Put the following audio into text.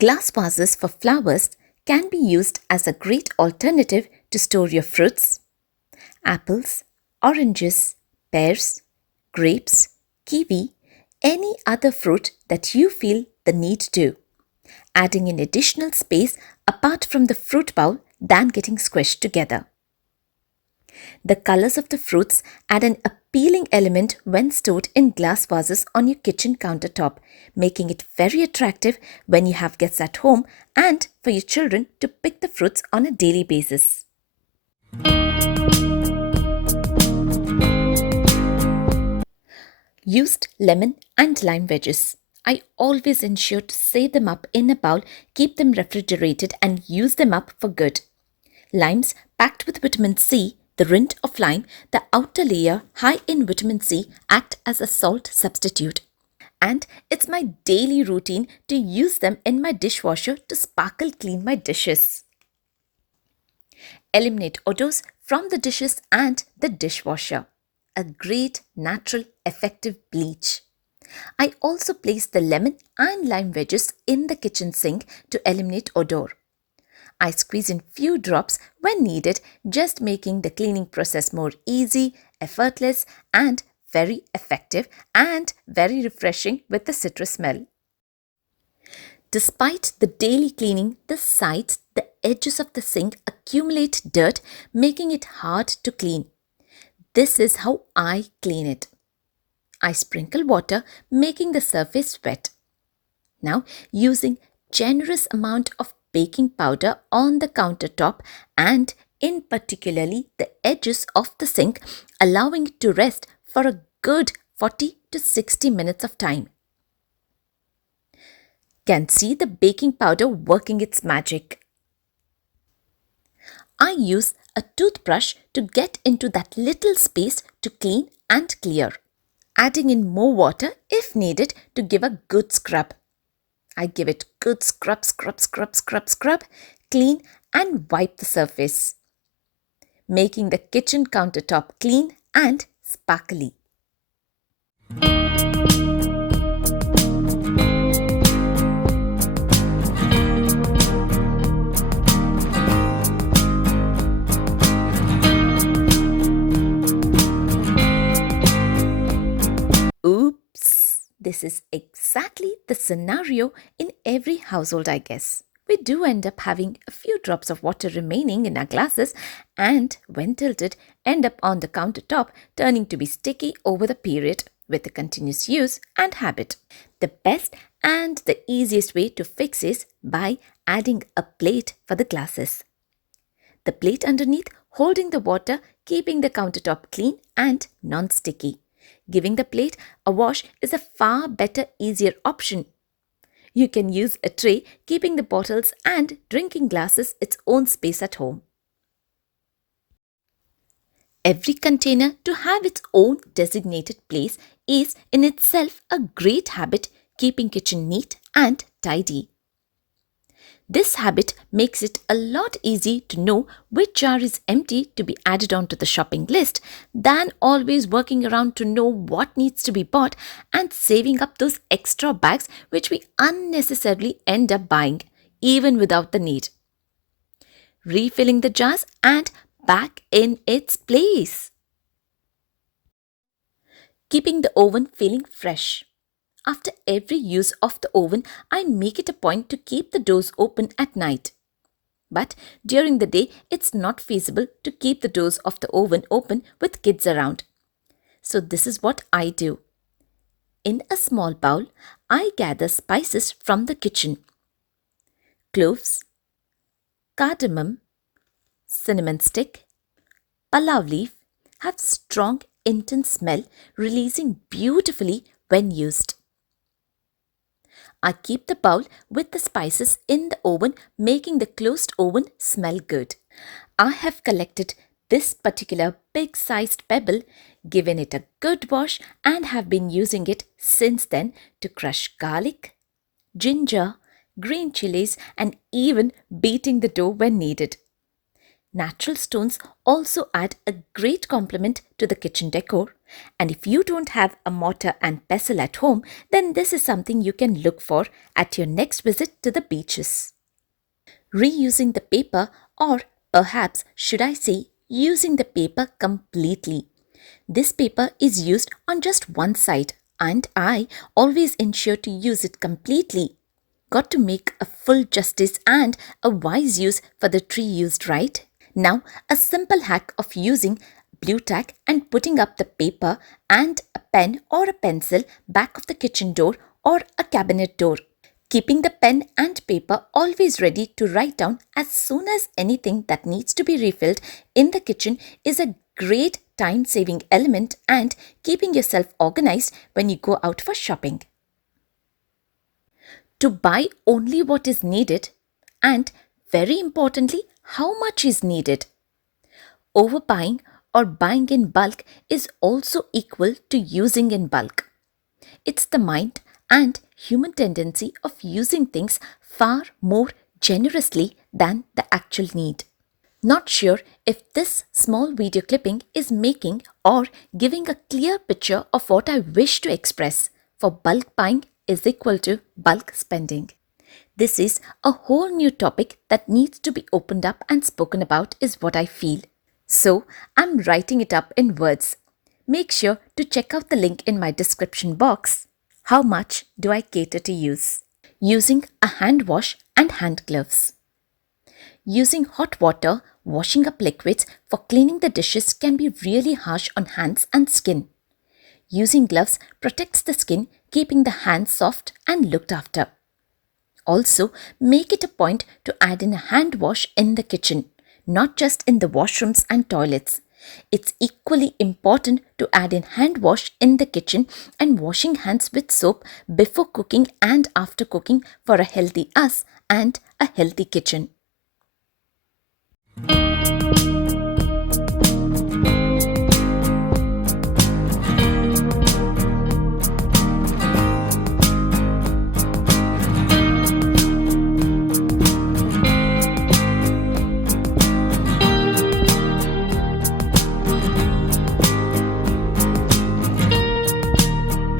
Glass vases for flowers can be used as a great alternative to store your fruits. Apples, oranges, pears, grapes, kiwi, any other fruit that you feel the need to, adding an additional space apart from the fruit bowl than getting squished together. The colors of the fruits add an appealing element when stored in glass vases on your kitchen countertop, making it very attractive when you have guests at home and for your children to pick the fruits on a daily basis. Used lemon and lime wedges. I always ensure to save them up in a bowl, keep them refrigerated and use them up for good. Limes packed with vitamin C, the rind of lime, the outer layer high in vitamin C, act as a salt substitute. And it's my daily routine to use them in my dishwasher to sparkle clean my dishes. Eliminate odours from the dishes and the dishwasher. A great, natural, effective bleach. I also place the lemon and lime wedges in the kitchen sink to eliminate odour. I squeeze in few drops when needed, just making the cleaning process more easy, effortless and very effective and very refreshing with the citrus smell. Despite the daily cleaning, the sides, the edges of the sink accumulate dirt, making it hard to clean. This is how I clean it. I sprinkle water, making the surface wet. Now, using generous amount of baking powder on the countertop and in particularly the edges of the sink, allowing it to rest for a good 40 to 60 minutes of time. Can see the baking powder working its magic. I use a toothbrush to get into that little space to clean and clear, adding in more water if needed to give a good scrub. I give it good scrub, clean and wipe the surface, making the kitchen countertop clean and sparkly. Oops, this is exactly the scenario in every household, I guess. We do end up having a few drops of water remaining in our glasses and, when tilted, end up on the countertop, turning to be sticky over the period with the continuous use and habit. The best and the easiest way to fix is by adding a plate for the glasses. The plate underneath holding the water, keeping the countertop clean and non-sticky. Giving the plate a wash is a far better, easier option. You can use a tray, keeping the bottles and drinking glasses its own space at home. Every container to have its own designated place is in itself a great habit, keeping kitchen neat and tidy. This habit makes it a lot easier to know which jar is empty to be added onto the shopping list than always working around to know what needs to be bought and saving up those extra bags which we unnecessarily end up buying even without the need. Refilling the jars and back in its place. Keeping the oven feeling fresh. After every use of the oven, I make it a point to keep the doors open at night. But during the day, it's not feasible to keep the doors of the oven open with kids around. So this is what I do. In a small bowl, I gather spices from the kitchen. Cloves, cardamom, cinnamon stick, palav leaf have strong, intense smell, releasing beautifully when used. I keep the bowl with the spices in the oven, making the closed oven smell good. I have collected this particular big-sized pebble, given it a good wash and have been using it since then to crush garlic, ginger, green chilies and even beating the dough when needed. Natural stones also add a great complement to the kitchen decor, And if you don't have a mortar and pestle at home, then this is something you can look for at your next visit to the beaches. Reusing the paper, or perhaps should I say using the paper completely. This paper is used on just one side and I always ensure to use it completely. Got to make a full justice and a wise use for the tree used, right? Now, a simple hack of using blue tack and putting up the paper and a pen or a pencil back of the kitchen door or a cabinet door. Keeping the pen and paper always ready to write down as soon as anything that needs to be refilled in the kitchen is a great time-saving element and keeping yourself organized when you go out for shopping. To buy only what is needed and, very importantly, how much is needed. Overbuying or buying in bulk is also equal to using in bulk. It's the mind and human tendency of using things far more generously than the actual need. Not sure if this small video clipping is making or giving a clear picture of what I wish to express, for bulk buying is equal to bulk spending. This is a whole new topic that needs to be opened up and spoken about is what I feel. So I'm writing it up in words. Make sure to check out the link in my description box. How much do I cater to use? Using a hand wash and hand gloves. Using hot water, washing up liquids for cleaning the dishes can be really harsh on hands and skin. Using gloves protects the skin, keeping the hands soft and looked after. Also, make it a point to add in a hand wash in the kitchen, not just in the washrooms and toilets. It's equally important to add in hand wash in the kitchen and washing hands with soap before cooking and after cooking for a healthy us and a healthy kitchen.